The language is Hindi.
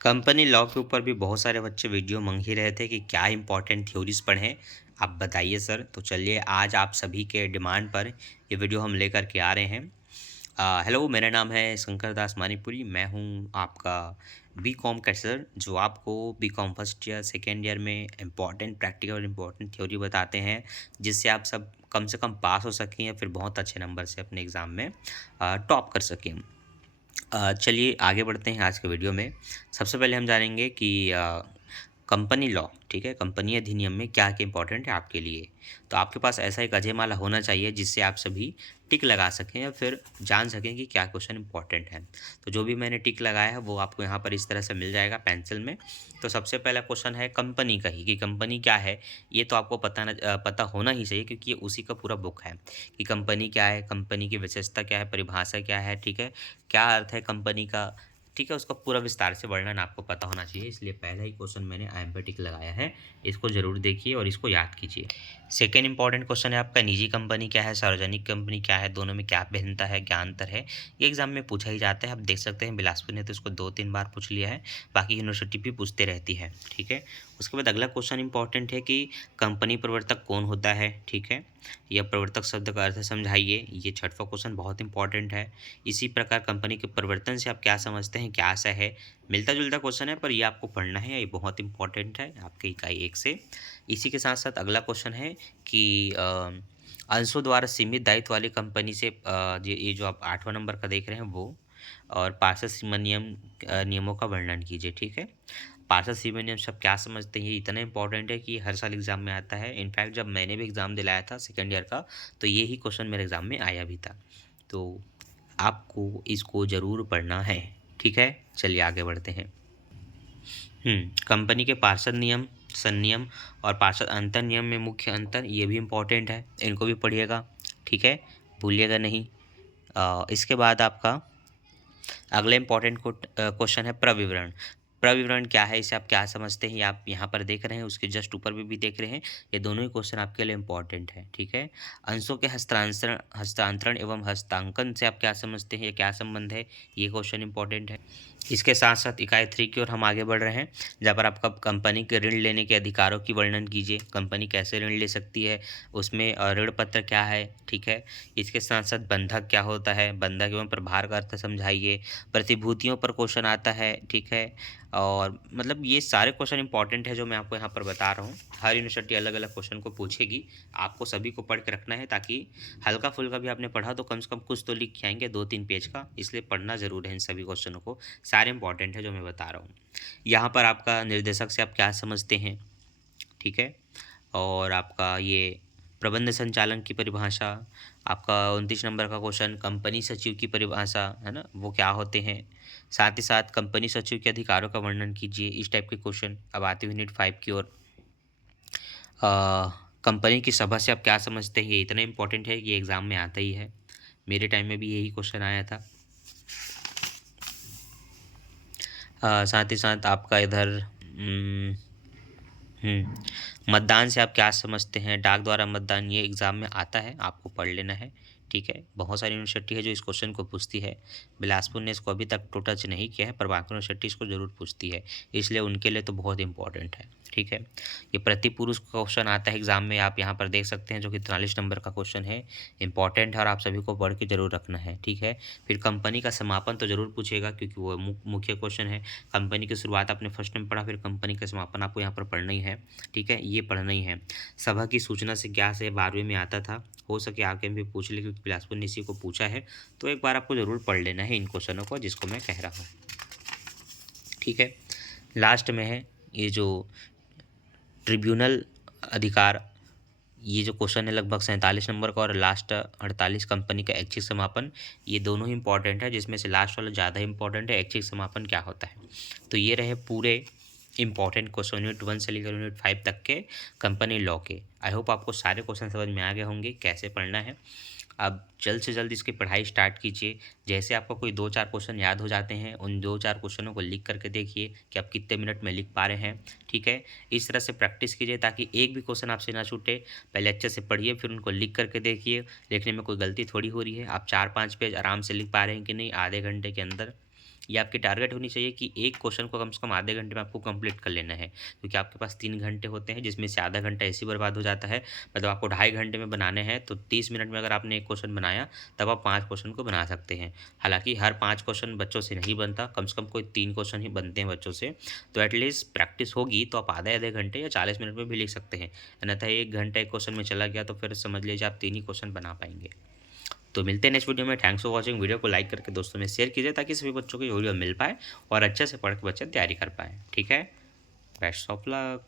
कंपनी लॉ के ऊपर भी बहुत सारे बच्चे वीडियो मांग ही रहे थे कि क्या इंपॉर्टेंट थ्योरीज पढ़ें। आप बताइए सर। तो चलिए आज आप सभी के डिमांड पर ये वीडियो हम लेकर के आ रहे हैं। हेलो, मेरा नाम है शंकर दास मानीपुरी। मैं हूँ आपका बी कॉम का सर, जो आपको B com first year second year में इम्पॉर्टेंट प्रैक्टिकल और इम्पॉर्टेंट थ्योरी बताते हैं, जिससे आप सब कम से कम पास हो सकें या फिर बहुत अच्छे नंबर से अपने एग्ज़ाम में टॉप कर सकें। चलिए आगे बढ़ते हैं आज के वीडियो में। सबसे पहले हम जानेंगे कि कंपनी लॉ, ठीक है, कंपनी अधिनियम में क्या क्या इंपॉर्टेंट है आपके लिए। तो आपके पास ऐसा एक अजयमाला होना चाहिए जिससे आप सभी टिक लगा सकें या फिर जान सकें कि क्या क्वेश्चन इंपॉर्टेंट है। तो जो भी मैंने टिक लगाया है वो आपको यहाँ पर इस तरह से मिल जाएगा पेंसिल में। तो सबसे पहला क्वेश्चन है कंपनी का ही, कि कंपनी क्या है। ये तो आपको पता होना ही चाहिए, क्योंकि ये उसी का पूरा बुक है कि कंपनी क्या है, कंपनी की विशेषता क्या है, परिभाषा क्या है, ठीक है, क्या अर्थ है कंपनी का, ठीक है, उसका पूरा विस्तार से वर्णन आपको पता होना चाहिए। इसलिए पहला ही क्वेश्चन मैंने आई एम पे टिक लगाया है। इसको जरूर देखिए और इसको याद कीजिए। सेकेंड इंपॉर्टेंट क्वेश्चन है आपका निजी कंपनी क्या है, सार्वजनिक कंपनी क्या है, दोनों में क्या भिन्नता है, क्या अंतर है। ये एग्जाम में पूछा ही जाता है। आप देख सकते हैं बिलासपुर ने तो इसको 2-3 बार पूछ लिया है, बाकी यूनिवर्सिटी भी पूछते रहती है, ठीक है। उसके बाद अगला क्वेश्चन इंपॉर्टेंट है कि कंपनी प्रवर्तक कौन होता है, ठीक है, या प्रवर्तक शब्द का अर्थ समझाइए। ये छठवां क्वेश्चन बहुत इंपॉर्टेंट है। इसी प्रकार कंपनी के परिवर्तन से आप क्या समझते हैं, क्या आशय है। मिलता जुलता क्वेश्चन है पर ये आपको पढ़ना है, ये बहुत इंपॉर्टेंट है आपके इकाई 1 से। इसी के साथ साथ अगला क्वेश्चन है कि अंशों द्वारा सीमित दायित्व वाली कंपनी से ये जो आप 8वां नंबर का देख रहे हैं वो, और पार्षद सीमा नियमों का वर्णन कीजिए, ठीक है। पार्षद सीमा नियम सब क्या समझते हैं, ये इतना इंपॉर्टेंट है कि हर साल एग्जाम में आता है। इनफैक्ट जब मैंने भी एग्ज़ाम दिलाया था सेकेंड ईयर का, तो ये ही क्वेश्चन मेरे एग्ज़ाम में आया भी था। तो आपको इसको ज़रूर पढ़ना है, ठीक है। चलिए आगे बढ़ते हैं। कंपनी के पार्षद नियम, संनियम और पार्षद अंतर नियम में मुख्य अंतर, ये भी इम्पोर्टेंट है, इनको भी पढ़िएगा, ठीक है, भूलिएगा नहीं। इसके बाद आपका अगला इंपॉर्टेंट क्वेश्चन है प्रविवरण। प्रविवरण क्या है, इसे आप क्या समझते हैं, ये आप यहाँ पर देख रहे हैं, उसके जस्ट ऊपर भी देख रहे हैं। ये दोनों ही क्वेश्चन आपके लिए इंपॉर्टेंट है, ठीक है। अंशों के हस्तांतरण एवं हस्तांकन से आप क्या समझते हैं, ये क्या संबंध है, ये क्वेश्चन इंपॉर्टेंट है। इसके साथ साथ इकाई 3 की ओर हम आगे बढ़ रहे हैं, जहाँ पर आपका कंपनी के ऋण लेने के अधिकारों की वर्णन कीजिए। कंपनी कैसे ऋण ले सकती है, उसमें ऋण पत्र क्या है, ठीक है। इसके साथ साथ बंधक क्या होता है, बंधक एवं प्रभार का अर्थ समझाइए। प्रतिभूतियों पर क्वेश्चन आता है, ठीक है। और मतलब ये सारे क्वेश्चन इंपॉर्टेंट है जो मैं आपको यहाँ पर बता रहा हूँ। हर यूनिवर्सिटी अलग अलग क्वेश्चन को पूछेगी, आपको सभी को पढ़ के रखना है, ताकि हल्का फुल्का भी आपने पढ़ा तो कम से कम कुछ तो लिख के आएंगे 2-3 पेज का। इसलिए पढ़ना ज़रूर है इन सभी क्वेश्चनों को, सारे इंपॉर्टेंट है जो मैं बता रहा हूँ। यहाँ पर आपका निर्देशक से आप क्या समझते हैं, ठीक है। और आपका ये प्रबंध संचालन की परिभाषा, आपका 29 नंबर का क्वेश्चन कंपनी सचिव की परिभाषा है ना, वो क्या होते हैं। साथ ही साथ कंपनी सचिव के अधिकारों का वर्णन कीजिए। इस टाइप के क्वेश्चन। अब आते हुए यूनिट 5 की ओर, कंपनी की सभा से आप क्या समझते हैं, ये इतना इंपॉर्टेंट है कि एग्ज़ाम में आता ही है। मेरे टाइम में भी यही क्वेश्चन आया था। साथ ही साथ आपका इधर मतदान से आप क्या समझते हैं, डाक द्वारा मतदान, ये एग्ज़ाम में आता है, आपको पढ़ लेना है, ठीक है। बहुत सारी यूनिवर्सिटी है जो इस क्वेश्चन को पूछती है। बिलासपुर ने इसको अभी तक तो टच नहीं किया है, पर बाकी यूनिवर्सिटी इसको ज़रूर पूछती है, इसलिए उनके लिए तो बहुत इंपॉर्टेंट है, ठीक है। ये प्रतिपुरुष क्वेश्चन आता है एग्जाम में, आप यहाँ पर देख सकते हैं, जो कि 43 नंबर का क्वेश्चन है, इंपॉर्टेंट है और आप सभी को पढ़ के जरूर रखना है, ठीक है। फिर कंपनी का समापन तो जरूर पूछेगा, क्योंकि वो मुख्य क्वेश्चन है। कंपनी की शुरुआत आपने फर्स्ट में पढ़ा, फिर कंपनी का समापन आपको यहाँ पर पढ़ना ही है, ठीक है, ये पढ़ना ही है। सभा की सूचना से क्या से 12वीं में आता था, हो सके आगे भी पूछ ले, क्योंकि बिलासपुर ने इसी को पूछा है। तो एक बार आपको जरूर पढ़ लेना है इन क्वेश्चनों को जिसको मैं कह रहा हूँ, ठीक है। लास्ट में है ये जो ट्रिब्यूनल अधिकार, ये जो क्वेश्चन है लगभग 47 नंबर का, और लास्ट 48 कंपनी का ऐच्छिक समापन, ये दोनों ही इंपॉर्टेंट है, जिसमें से लास्ट वाला ज़्यादा इंपॉर्टेंट है, ऐच्छिक समापन क्या होता है। तो ये रहे पूरे इंपॉर्टेंट क्वेश्चन यूनिट 1 से लेकर यूनिट 5 तक के कंपनी लॉ के। आई होप आपको सारे क्वेश्चन समझ में आ गए होंगे कैसे पढ़ना है। अब जल्द से जल्द इसकी पढ़ाई स्टार्ट कीजिए। जैसे आपको कोई 2-4 क्वेश्चन याद हो जाते हैं, उन 2-4 क्वेश्चनों को लिख करके देखिए कि आप कितने मिनट में लिख पा रहे हैं, ठीक है। इस तरह से प्रैक्टिस कीजिए ताकि एक भी क्वेश्चन आपसे ना छूटे। पहले अच्छे से पढ़िए, फिर उनको लिख करके देखिए। लिखने में कोई गलती थोड़ी हो रही है, आप 4-5 पेज आराम से लिख पा रहे हैं कि नहीं आधे घंटे के अंदर, ये आपकी टारगेट होनी चाहिए कि एक क्वेश्चन को कम से कम आधे घंटे में आपको कंप्लीट कर लेना है, क्योंकि आपके पास 3 घंटे होते हैं जिसमें से आधा घंटा ऐसे ही बर्बाद हो जाता है। मतलब आपको 2.5 घंटे में बनाने हैं, तो 30 मिनट में अगर आपने एक क्वेश्चन बनाया तब आप 5 क्वेश्चन को बना सकते हैं। हालांकि हर 5 क्वेश्चन बच्चों से नहीं बनता, कम से कम कोई 3 क्वेश्चन ही बनते हैं बच्चों से। तो एटलीस्ट प्रैक्टिस होगी तो आप आधे आधे घंटे या 40 मिनट में भी लिख सकते हैं। अन्यथा 1 घंटा एक क्वेश्चन में चला गया तो फिर समझ लीजिए आप 3 ही क्वेश्चन बना पाएंगे। तो मिलते हैं नेक्स्ट वीडियो में। Thanks for watching. वीडियो को लाइक करके दोस्तों में शेयर कीजिए ताकि सभी बच्चों को ये वीडियो मिल पाए और अच्छे से पढ़ के बच्चे तैयारी कर पाए। ठीक है, बेस्ट ऑफ लक।